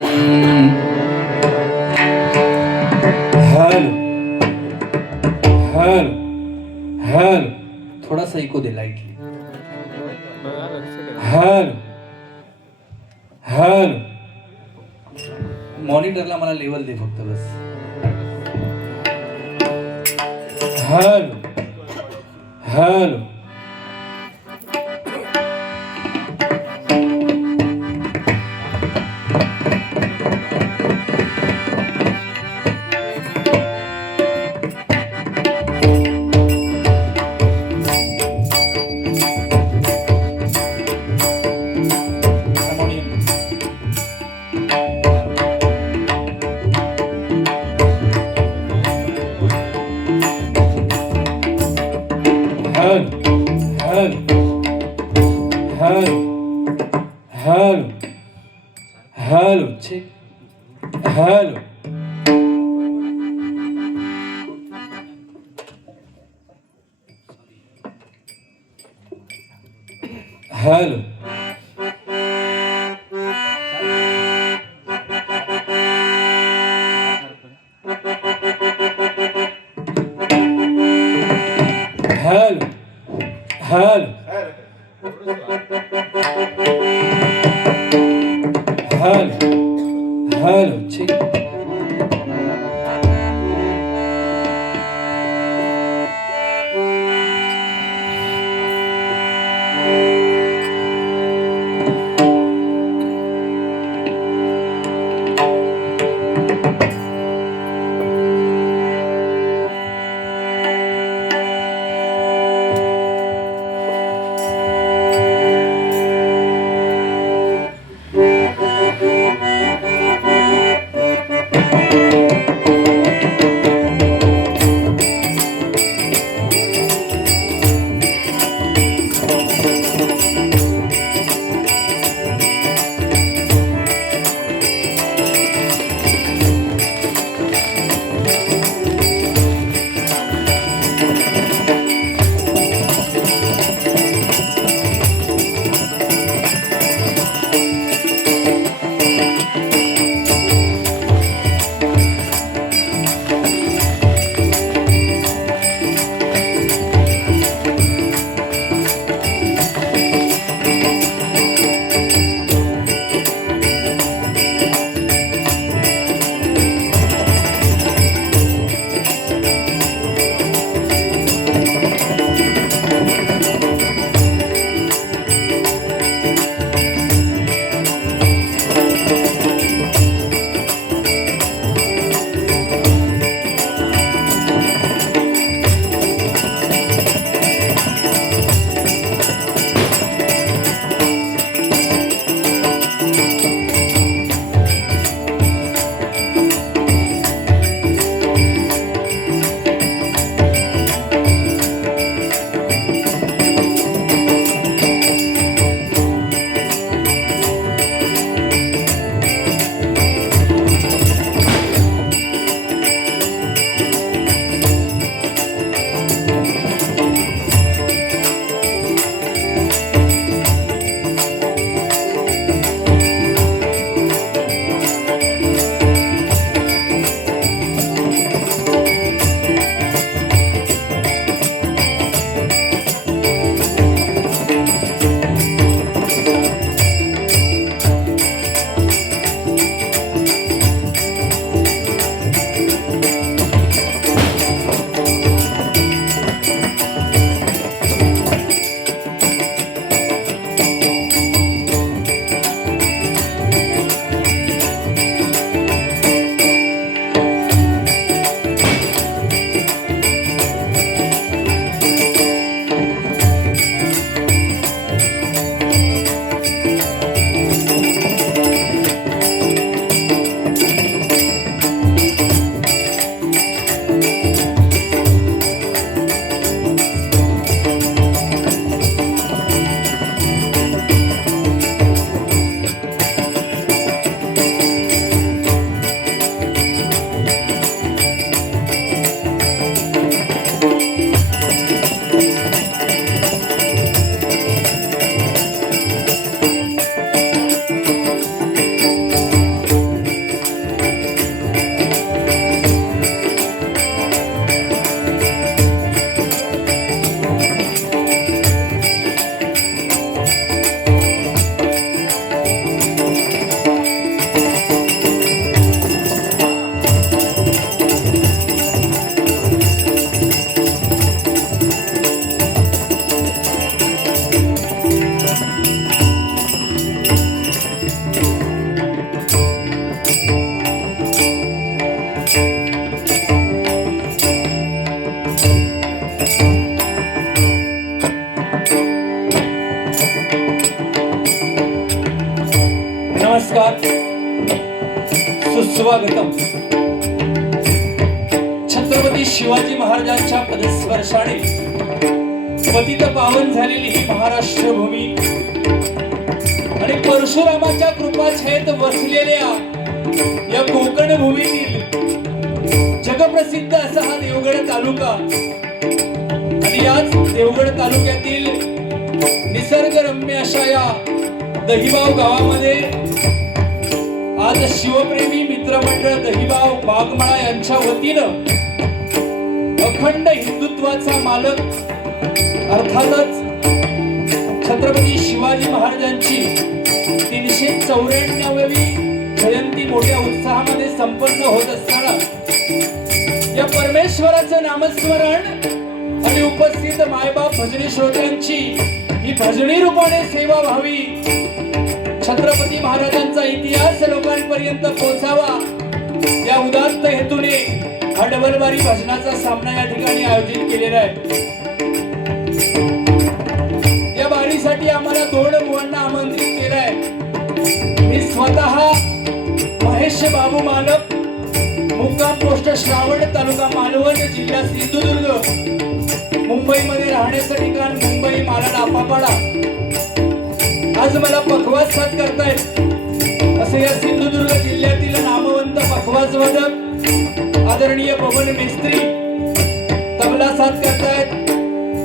Hello hello hello, थोडासा echo दे lightly. Hello hello, मॉनिटरला मला लेवल दे फक्त बस. Hello hello hello hello hello hello check. Hello hello hello hello hello hello check. सुस्वागतम. छत्रपती शिवाजी महाराजांच्या पदस्पर्शाने पतित पावन झालेली ही महाराष्ट्र भूमी आणि परशुरामाच्या कृपाछायेत वसलेल्या या कोकण भूमीतील जगप्रसिद्ध असा हा देवगड तालुका आणि याच देवगड तालुक्यातील निसर्गरम्य अशा या दहिबाव गावामध्ये आज शिवप्रेमी मित्रमंडळ दहिबाव बागमाळा यांच्या वतीनं अखंड हिंदुत्वाचा मालक अर्थातच छत्रपती शिवाजी महाराजांची 394वी जयंती मोठ्या उत्साहामध्ये संपन्न होत असताना या परमेश्वराचं नामस्मरण आणि उपस्थित मायबाप भजनी श्रोत्यांची ही भजनी रूपाने सेवा व्हावी, छत्रपती महाराजांचा इतिहास लोकांपर्यंत पोहोचावा या उदात्त हेतूने हा डबलबारी भजनाचा सामना या ठिकाणी आयोजित केलेला आहे. या बारीसाठी आम्हाला 2 मुलांना आमंत्रित केलंय. मी स्वतः महेश बाबू मालक, मुक्काम पोस्ट श्रावण, तालुका मालवण, जिल्हा सिंधुदुर्ग, मुंबईमध्ये राहण्याचं ठिकाण मुंबई मालाड आपापाडा. आज मला पखवाज साथ करतायत असे या सिंधुदुर्ग जिल्ह्यातील नामवंत पखवाज वादक आदरणीय पवन मेस्त्री तबला साथ करतायत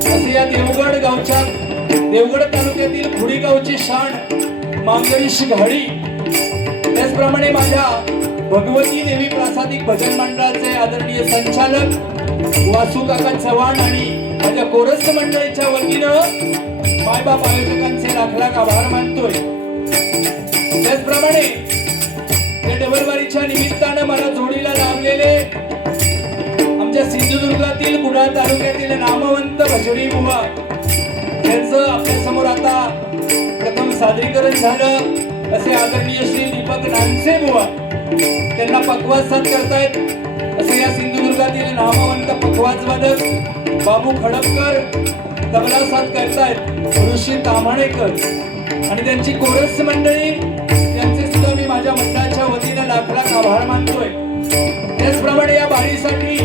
असे या देवगड गावच्या देवगड तालुक्यातील खुडी गावची शान मांगरीश घाडी. त्याचप्रमाणे माझ्या भगवती देवी प्रासादिक भजन मंडळाचे आदरणीय संचालक वासू काका चव्हाण आणि माझ्या कोरस मंडळीच्या वतीनं मायबाप आयोजकांचे लाख लाख आभार मानतोय. त्याचप्रमाणे या डबलबारीच्या निमित्तानं मला जोडीला लावलेले आमच्या सिंधुदुर्गातील कुडाळ तालुक्यातील नामवंत भजनी बुवा यांचं आपल्या समोर आता प्रथम सादरीकरण झालं असे आदरणीय श्री दीपक नानसे बुवा त्यांना पखवाज साथ करतायत असे या सिंधुदुर्गातील नामवंत पखवाज वादक बाबू खडपकर तबला साथ करतायत ऋषी ताम्हाणेकर आणि त्यांची कोरस मंडळी यांचे सुद्धा मी माझ्या मंडळाच्या वतीने लाख लाख आभार मानतोय. त्याचप्रमाणे या बारीसाठी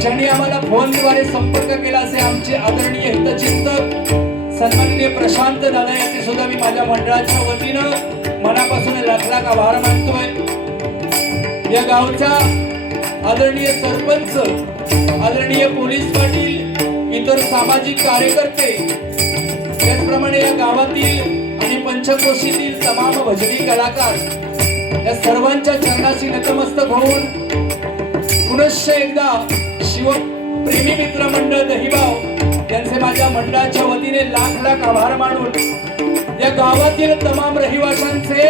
ज्यांनी आम्हाला फोनद्वारे संपर्क केला असे आमचे आदरणीय हितचिंतक सन्माननीय प्रशांत दादा यांचे सुद्धा मी माझ्या मंडळाच्या वतीनं मनापासून लाख लाख आभार मानतोय. या गावचा आदरणीय सरपंच, आदरणीय पोलीस पाटील, इतर सामाजिक कार्यकर्ते, त्याचप्रमाणे या गावातील आणि पंचक्रोशीतील तमाम भजनी कलाकार या सर्वांच्या चरणाशी नतमस्तक होऊन पुनश्च एकदा शिवप्रेमी मित्र मंडळ दहिबाव यांचे माझ्या मंडळाच्या वतीने लाख लाख आभार मानून या गावातील तमाम रहिवाशांचे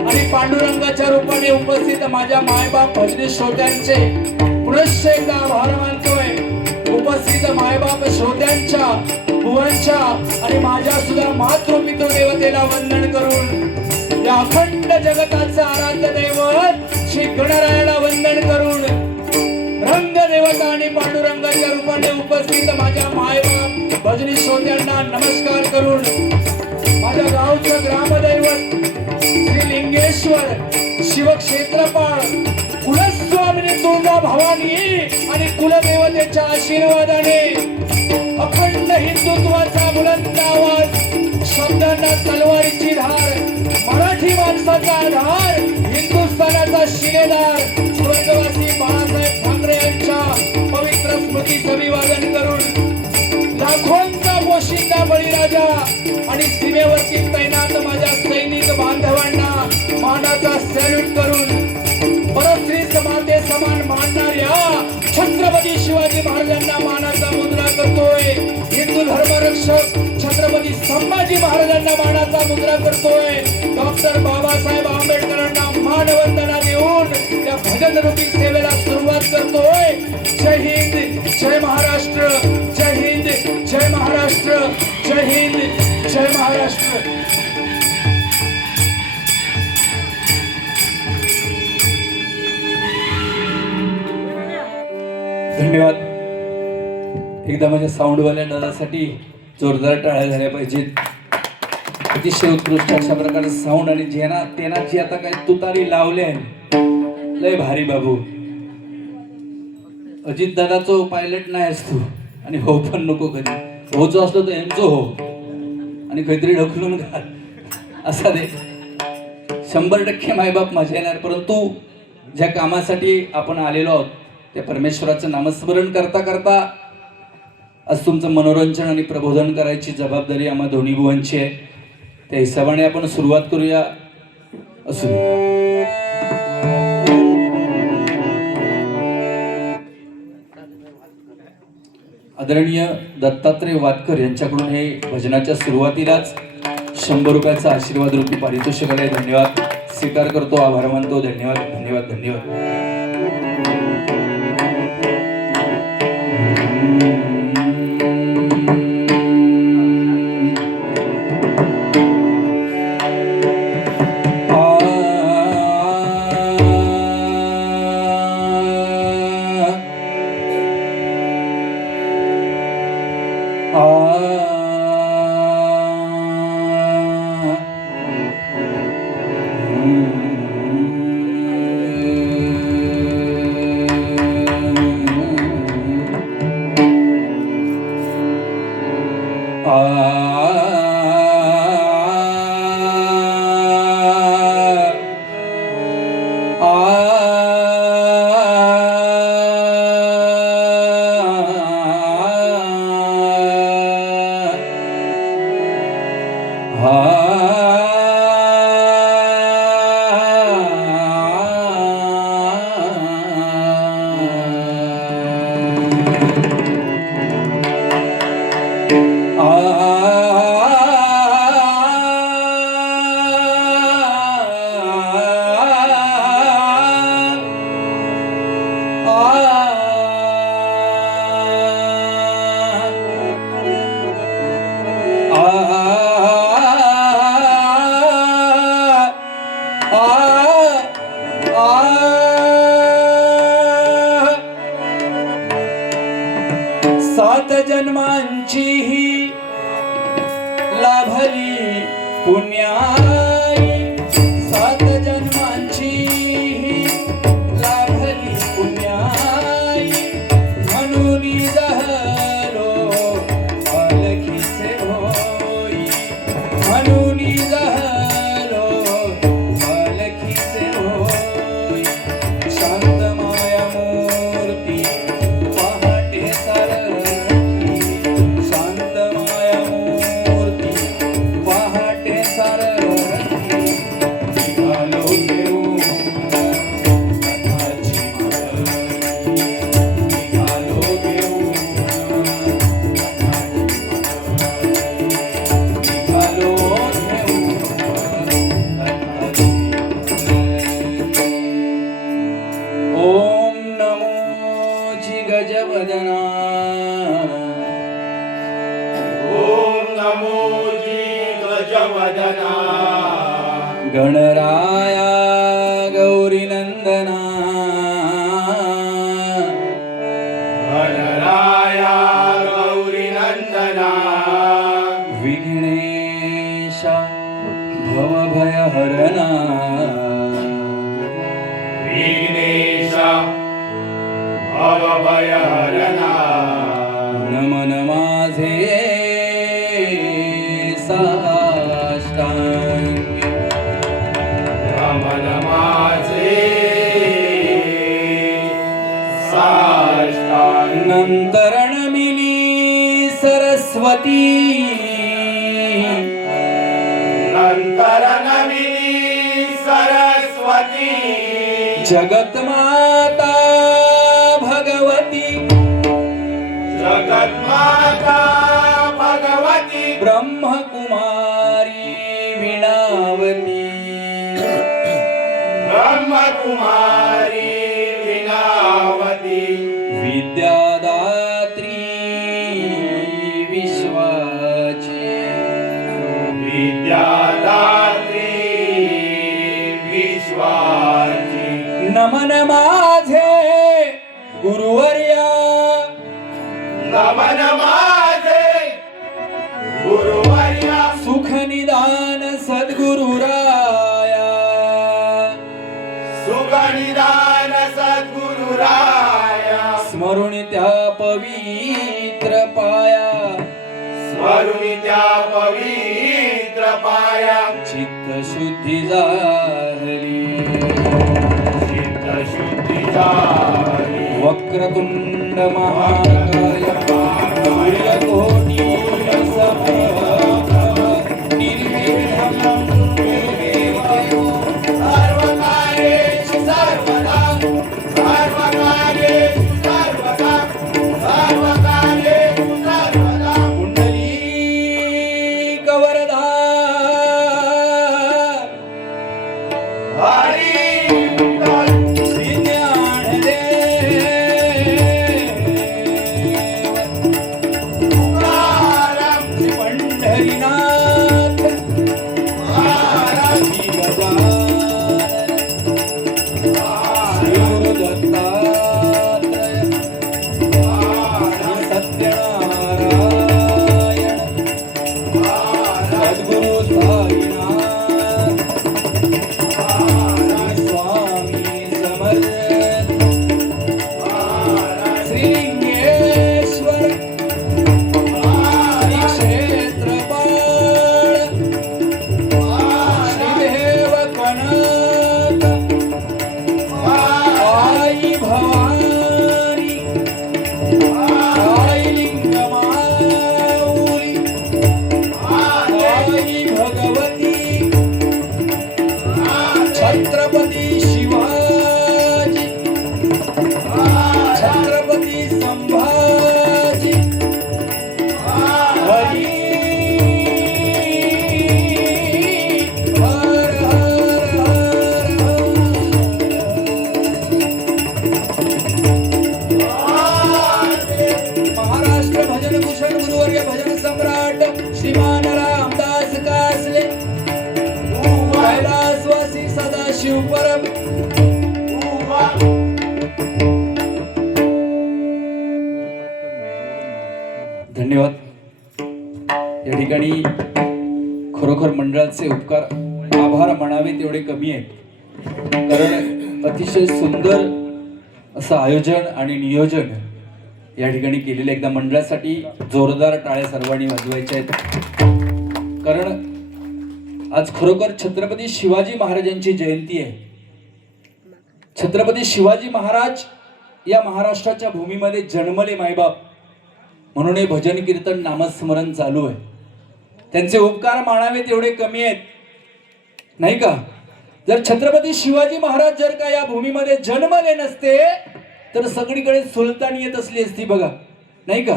आणि पांडुरंगाच्या रूपाने उपस्थित माझ्या मायबाप भजनी श्रोत्यांचे पुनश्च एकदा आभार मानतोय. उपस्थित मायबाप श्रोत्यांच्या, बुवांच्या आणि माझ्या सुद्धा मातृपितृ देवतेला वंदन करून या अखंड जगताचं आराध्य दैवत श्री गणरायाला वंदन करून रंगदेवता आणि पांडुरंगाच्या रूपाने उपस्थित माझ्या मायबाप भजनी श्रोत्यांना नमस्कार करून माझ्या गावचं ग्रामदैवत श्री लिंगेश्वर शिवक्षेत्रपाळ कुलस्वामिनी तुळजा भवानी आणि कुलदेवतेच्या आशीर्वादाने अखंड हिंदुत्वाचा बुलंद आवाज, शब्दांना तलवारीची धार, मराठी माणसाचा आधार, हिंदुस्थानाचा शिलेदार स्वर्गवासी बाळासाहेब ठाकरे यांच्या पवित्र स्मृतीचं अभिवादन करून लाखोंचा पोशिंदा बळीराजा आणि सीमेवरती तैनात माझ्या सैनिक बांधवांना मानाचा सॅल्यूट करून परस्त्री समाते समान मानणाऱ्या छत्रपती शिवाजी महाराजांना मानाचा मुद्रा करतोय. हिंदू धर्मरक्षक छत्रपती संभाजी महाराजांना मानाचा मुद्रा करतोय. डॉक्टर बाबासाहेब आंबेडकरांना मानवंदना देऊन या भजन रूपी सेवेला सुरुवात करतोय. जय हिंद, जय महाराष्ट्र, जय हिंद, जय महाराष्ट्र, जय हिंद, जय महाराष्ट्र. धन्यवाद. एकदा माझ्या साऊंडवाल्या दादासाठी जोरदार टाळ्या झाल्या पाहिजेत. अतिशय उत्कृष्ट अशा प्रकारचं साऊंड आणि जेना तेना जी आता काही तुतारी लावले आहे लय भारी बाबू. अजित दादाचो पायलट नाही असतो आणि हो पण नको कधी. होचो असतो तर यांचो हो आणि काहीतरी ढकलून घाल असा दे. 100% मायबाप मजा येणार. परंतु ज्या कामासाठी आपण आलेलो आहोत त्या परमेश्वराचं नामस्मरण करता करता आज तुमचं मनोरंजन आणि प्रबोधन करायची जबाबदारी आम्हा दोन्ही बुवांची आहे. त्या हिशोबाने आपण सुरुवात करूया. असू आदरणीय दत्तात्रय वादकर यांच्याकडून हे भजनाच्या सुरुवातीलाच 100 रुपयाचा आशीर्वाद रूपी पारितोषिक आलंय. धन्यवाद. स्वीकार करतो, आभार मानतो. धन्यवाद धन्यवाद धन्यवाद. सात जन्मांची ही लाभली पुण्याई. सात जन्मांची ही लाभली पुण्याई. म्हणून जहलो अलखीचे होई. म्हणून जहलो अलखीचे होई. शांत माया मूर्ती पहाटे सारखी. शांत माया मूर्ती पहाटे सारखी. निघालो घेऊन कथाची मागणी. निघालो घेऊन निघालो घेऊन कथाची. ओम नमो गजवदना. ओम नमो गजवदना. गणराया गौरी नंदना. गणराया गौरी नंदना. विघ्नेशा भवभयहरणा. विघ्नेशा भवभयहरणा. नमन माझे साष्टांगी. रमण माझे साष्टांग. नंतरण मिली सरस्वती. नंतर नमिनी सरस्वती. जगत माता भगवती. जगत माता भगवती. ब्रह्मकुमारी विणावती. ब्रह्मकुमारी विनावती. विद्यादात्री विश्वाची. विद्यादात्री विश्वाची. नमन माझे गुरुवर्या. नमन माझे गुरुवर्या. सुख निदान सद्गुरुराया. सुगनिदान पवित्र पाया स्मरुनी त्या पवित्र पाया चित्त शुद्धी झाली चित्त शुद्धी झाली वक्रतुंड महाकाय सूर्यकोटी समप्रभ निर्विघ्नं कुरु मे देव सर्वकार्येषु सर्वदा सर्वकार्येषु सर्वदा सर्वकार्येषु सर्वदा पुंडलीक वरदा हरी विठ्ठल श्री ज्ञानदेव तुकाराम श्री पंढरीनाथ महाराज श्री गजानन श्री गुरु दत्तात्रय श्री सत्यनारायण सद्गुरु साईनाथ श्री स्वामी समर्थ श्री लिंगेश्वर श्री क्षेत्रपाळ श्री देव कनक आई भवानी आई लिंगमाऊली आई भगवती छत्रपती शिवाजी छत्रपती संभाजी हरी हर हर महाराष्ट्र भजन भूषण गुरुवर्य भजन सम्राट श्रीमान रामदास कासले कैलासवासी सदाशिव परम धन्यवाद. या ठिकाणी खरोखर मंडळाचे उपकार आभार म्हणावे तेवढे कमी आहेत, कारण अतिशय सुंदर असं आयोजन आणि नियोजन या ठिकाणी केलेलं. एकदा मंडळासाठी जोरदार टाळ्या सर्वांनी वाजवायच्या आहेत, कारण आज खरोखर छत्रपती शिवाजी महाराजांची जयंती आहे. छत्रपती शिवाजी महाराज या महाराष्ट्राच्या भूमीमध्ये जन्मले मायबाप, म्हणून हे भजन कीर्तन नामस्मरण चालू आहे. त्यांचे उपकार मानावे तेवढे कमी आहेत, नाही का? जर छत्रपती शिवाजी महाराज जर का या भूमीमध्ये जन्मले नसते तर सगळीकडे सुलतानियत असली असती बघा, नाही का?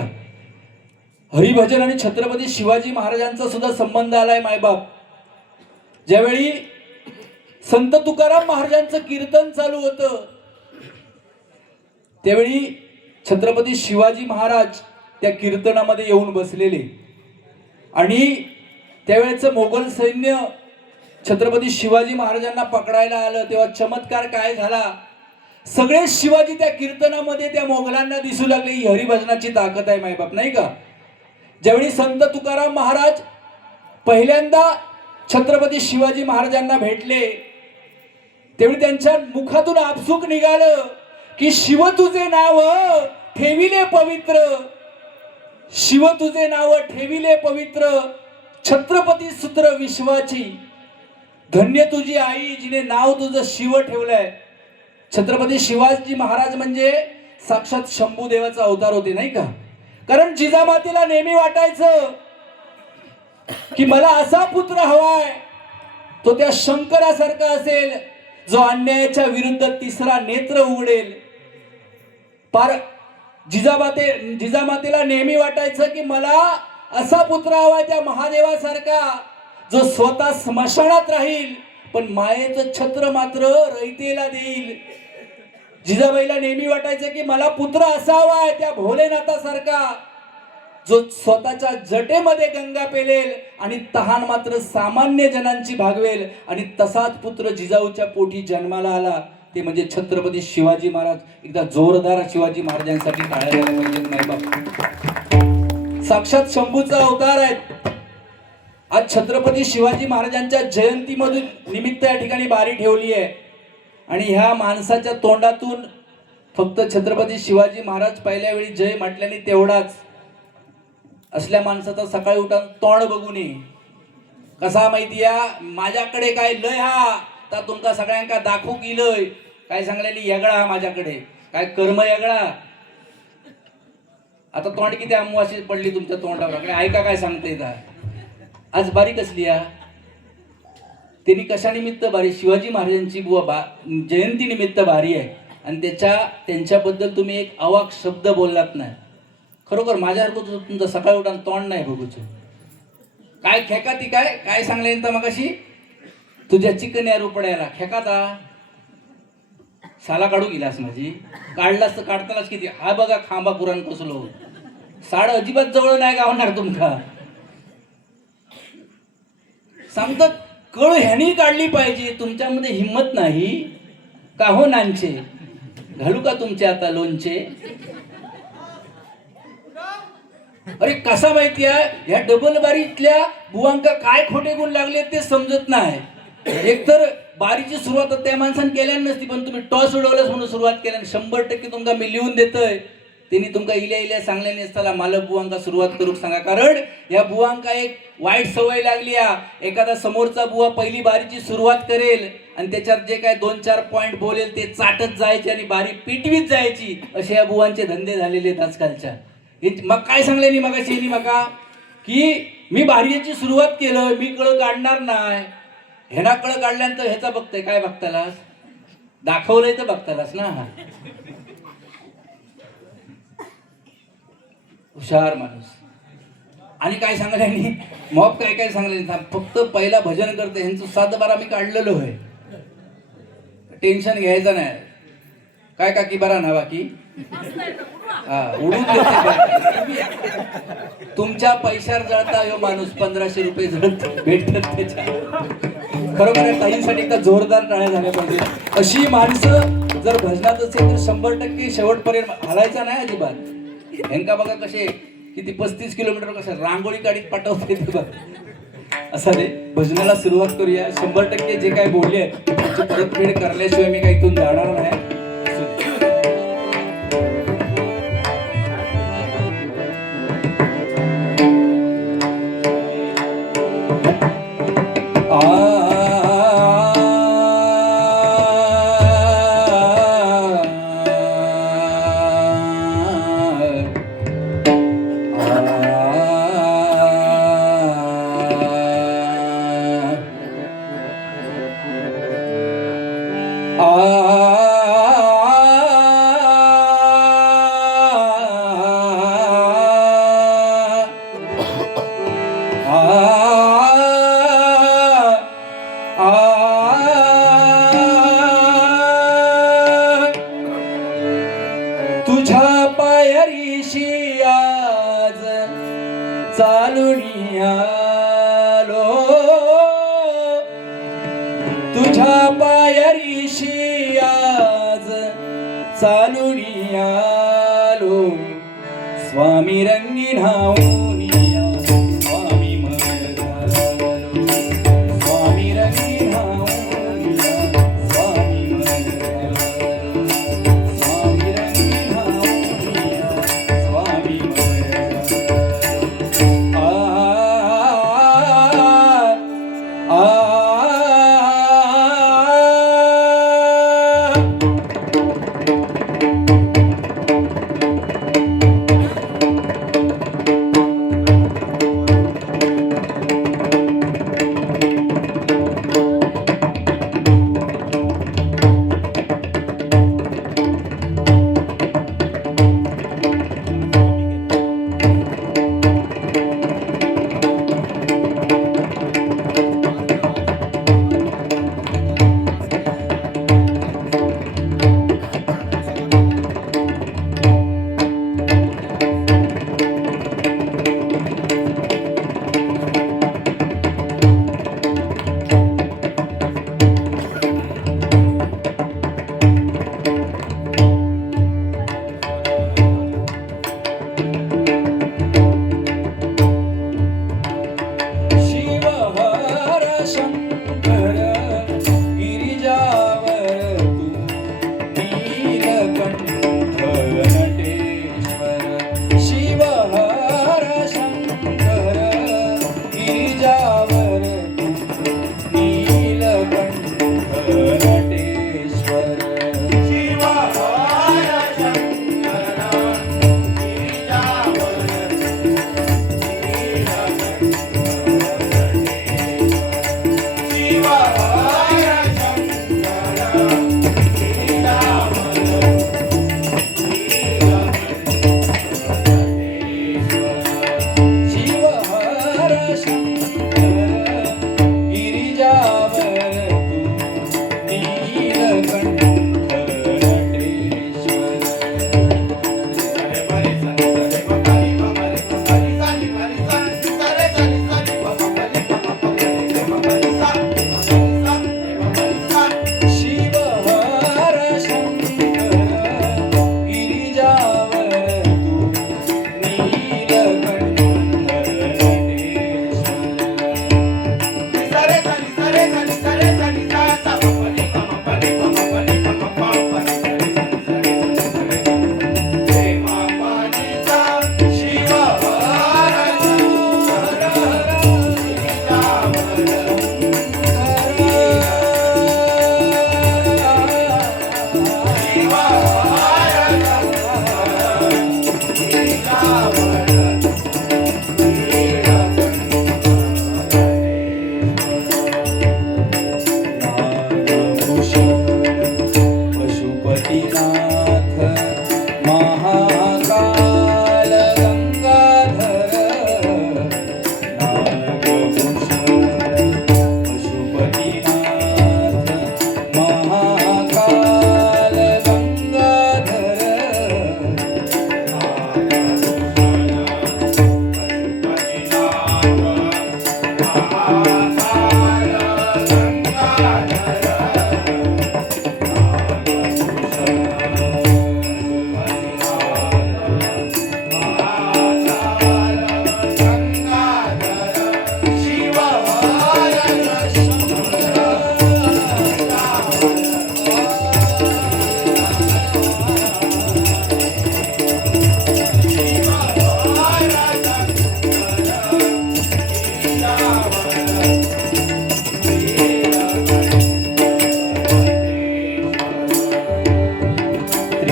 हरिभजन आणि छत्रपती शिवाजी महाराजांचा सुद्धा संबंध आलाय मायबाप. ज्यावेळी संत तुकाराम महाराजांचं कीर्तन चालू होतं त्यावेळी छत्रपती शिवाजी महाराज त्या कीर्तनामध्ये येऊन बसलेले, आणि त्यावेळेचं मोगल सैन्य छत्रपती शिवाजी महाराजांना पकडायला आलं. तेव्हा चमत्कार काय झाला, सगळे शिवाजी त्या कीर्तनामध्ये त्या मोगलांना दिसू लागले. ही हरिभजनाची ताकद आहे मायबाप, नाही का? ज्यावेळी संत तुकाराम महाराज पहिल्यांदा छत्रपती शिवाजी महाराजांना भेटले त्यावेळी त्यांच्या मुखातून आपसुक निघालं की शिव तुझे नाव ठेविले पवित्र, शिव तुझे नाव ठेविले पवित्र, छत्रपती सूत्र विश्वाची, धन्य तुझी आई जिने नाव तुझं शिव ठेवलंय. छत्रपती शिवाजी महाराज म्हणजे साक्षात शंभू देवाचा अवतार होते, नाही का? कारण जिजामातेला नेहमी वाटायचं की मला असा पुत्र हवाय तो त्या शंकरासारखा असेल, जो अन्यायाच्या विरुद्ध तिसरा नेत्र उघडेल. पार जिजामातेला नेहमी वाटायचं की मला असा पुत्र हवाय त्या महादेवासारखा, जो स्वतः स्मशानात राहील पण मायेचं छत्र मात्र रयतेला देईल. जिजाबाईला नेहमी वाटायचं की मला पुत्र असावा त्या भोलेनाथासारखा, जो स्वतःच्या जटेमध्ये गंगा पेलेल आणि तहान मात्र सामान्य जनांची भागवेल. आणि तसाच पुत्र जिजाऊच्या पोटी जन्माला आला, ते म्हणजे छत्रपती शिवाजी महाराज. एकदा जोरदार शिवाजी महाराजांसाठी टाळ्या झाल्या पाहिजेत मायबाप. साक्षात शंभूचा अवतार आहेत. आज छत्रपती शिवाजी महाराजांच्या जयंतीमधून निमित्त या ठिकाणी बारी ठेवली आहे, आणि ह्या माणसाच्या तोंडातून फक्त छत्रपती शिवाजी महाराज पहिल्या वेळी जय म्हटल्याने तेवढाच असल्या माणसाचा सकाळी उठून तोंड बघू नये. कसा माहितीया माझ्याकडे काय लय हा तर तुमका सगळ्यांका दाखवू गेलंय काय सांगलेली येगळा हा माझ्याकडे काय कर्म येगळा. आता तोंड किती अमवाशी पडली तुमच्या तोंडावर काय ऐका काय सांगते आज बारी कसली या त्यांनी कशा निमित्त बारी शिवाजी महाराजांची बुवा जयंती निमित्त बारी आहे आणि त्यांच्याबद्दल तुम्ही एक अवाक शब्द बोललात नाही. खरोखर माझ्यासारखं तुमचं सकाळी उठून तोंड नाही बघूच काय खेका ती काय काय सांगले मग अशी तुझ्या चिकन या रुपड्याला खेकाता साला काढू गेलास माझी काढलास तर काढतानाच किती हा बघा खांबा पुराण कसलो साड अजिबात जवळ नाही गावणार तुमका सांगतात कळ ह्यानी काढली पाहिजे तुमच्यामध्ये हिंमत नाही का हो नांचे घालू का तुमचे आता लोणचे. अरे कसा माहिती आहे ह्या डबल बारीतल्या बुवांका काय खोटे गुण लागले ते समजत नाही. एकतर बारीची सुरुवात त्या माणसाने केल्या नसती पण तुम्ही टॉस उडवलंच म्हणून सुरुवात केल्या 100% तुमका मी लिहून देतोय त्यांनी तुमका इल्या सांगल्या नसताना मला बुवांका सुरुवात करूक सांगा. कारण या बुवांका एक वाईट सवय लागली एखादा समोरचा बुवा पहिली बारीची सुरुवात करेल आणि त्याच्यात जे काय 2-4 पॉइंट बोलेल ते चाटत जायचे आणि बारी पिटवीत जायची असे या बुवांचे धंदे झालेले आहेत आजकालच्या. मग काय सांगले नी मगाशी मका की मी बारीची सुरुवात केलं मी कळ काढणार नाही ह्याना कळ काढल्यानंतर ह्याचा बघतोय काय बघतालास दाखवलंय तर बघतालास ना. हुशार माणूस. आणि काय सांगले मग काय काय सांगले फक्त पहिला भजन करते ह्यांचं 7-12 मी काढलेलो आहे टेन्शन घ्यायचं नाही. काय काकी बरा ना बाकी हा उडून तुमच्या पैशावर जळता हो माणूस 1500 रुपये जळत भेटतात त्याच्या. खरोखर या ताईंसाठी एकदा जोरदार टाळ्या झाल्या पाहिजे. अशी माणसं जर भजनात असेल तर 100% शेवटपर्यंत हलायचा नाही अजिबात. ह्यांका बघा कसे किती 35 किलोमीटर कसे रांगोळी काढीत पाठवते ते बघ. असं रे भजनाला सुरुवात करूया. 100% जे काय बोलले आहेत त्याची परतफेड करल्याशिवाय मी काही इथून जाणार नाही. तुझ्या पायरीशी आज चालून आलो तुझ्या पायरीशी आज चालून आलो स्वामी रंगीन हाऊनिया स्वामी मन घालो स्वामी रंगीन हाऊनिया स्वामी मन घालो स्वामी रंगीन हाऊनिया स्वामी मन घालो.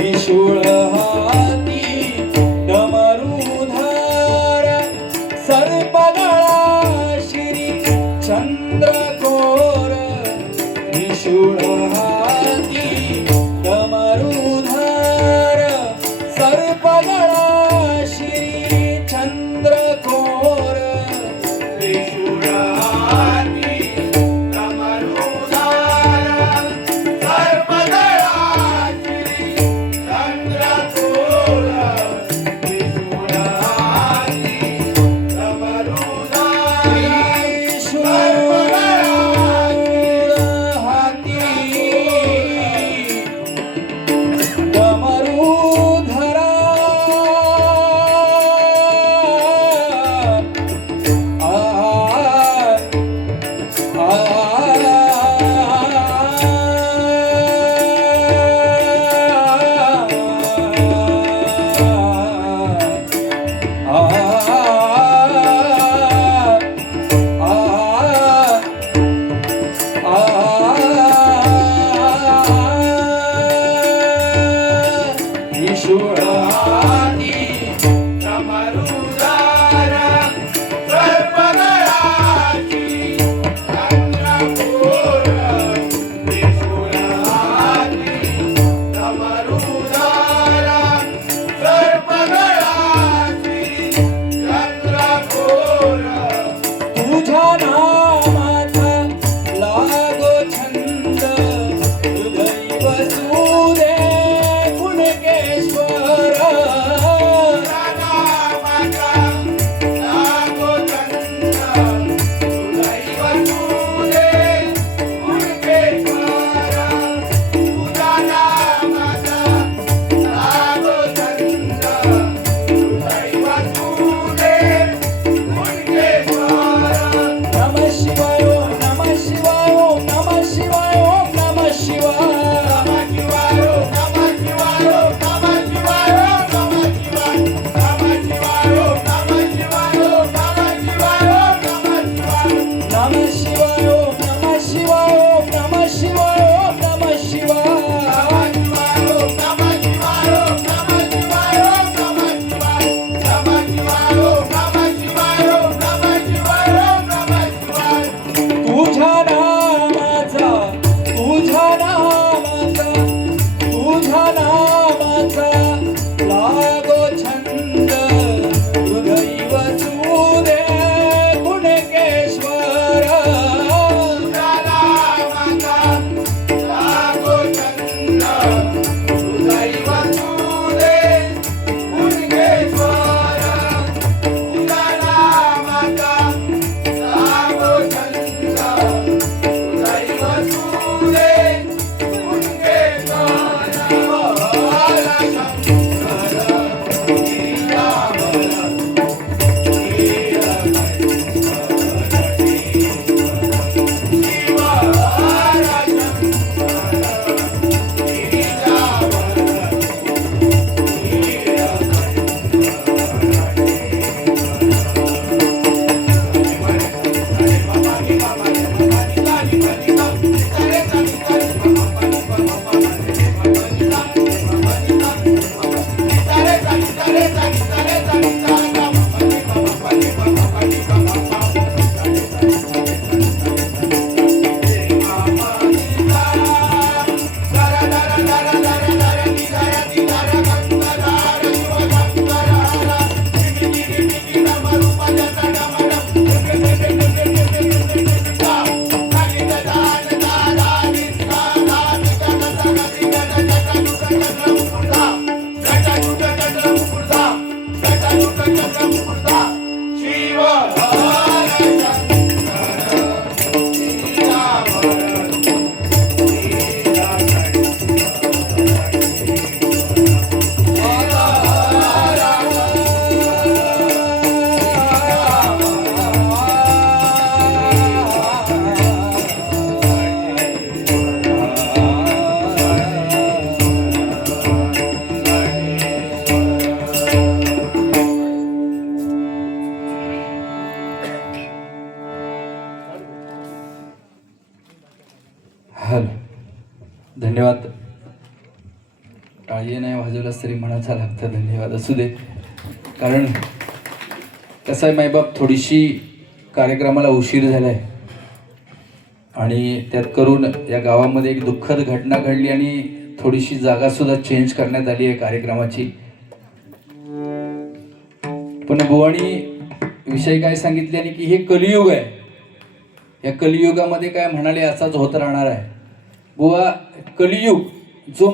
त्रिशूळ हाती डमरुधार सर्पगळा शिरी चंद्रकोर त्रिशूळ हाती डमरुधार सर्पगळा शिरी चंद्रकोर त्रिशूळ हाती डमरुधार सर्पगळा शिरी चंद्रकोर त्रिशूळ हाती डमरुधार सर्पगळा तुझ्या नामाचा लागो छंद हृदय वसुदे कुणकेश्वर नमः शिवाय ओम नमः शिवाय ओम नमः शिवाय ओम नमः शिवाय नमः शिवाय ओम नमः शिवाय ओम नमः शिवाय ओम नमः शिवाय तुझ्या नामाचा तुझ्या नामाचा तुझ्या नामाचा लागो छंद हृदय वसुदे कुणकेश्वर हॅलो धन्यवाद टाळी नाही वाजवलास तरी म्हणायचं लागतं धन्यवाद असू दे. कारण कसं आहे मायबाप, थोडीशी कार्यक्रमाला उशीर झाला आहे आणि त्यात करून या गावामध्ये एक दुःखद घटना घडली आणि थोडीशी जागासुद्धा चेंज करण्यात आली आहे कार्यक्रमाची. पण बुवानी विषय काय सांगितले आणि की हे कलियुग आहे, या कलियुगामध्ये काय म्हणाले असाच होत राहणार आहे. बुवा कलियुग जो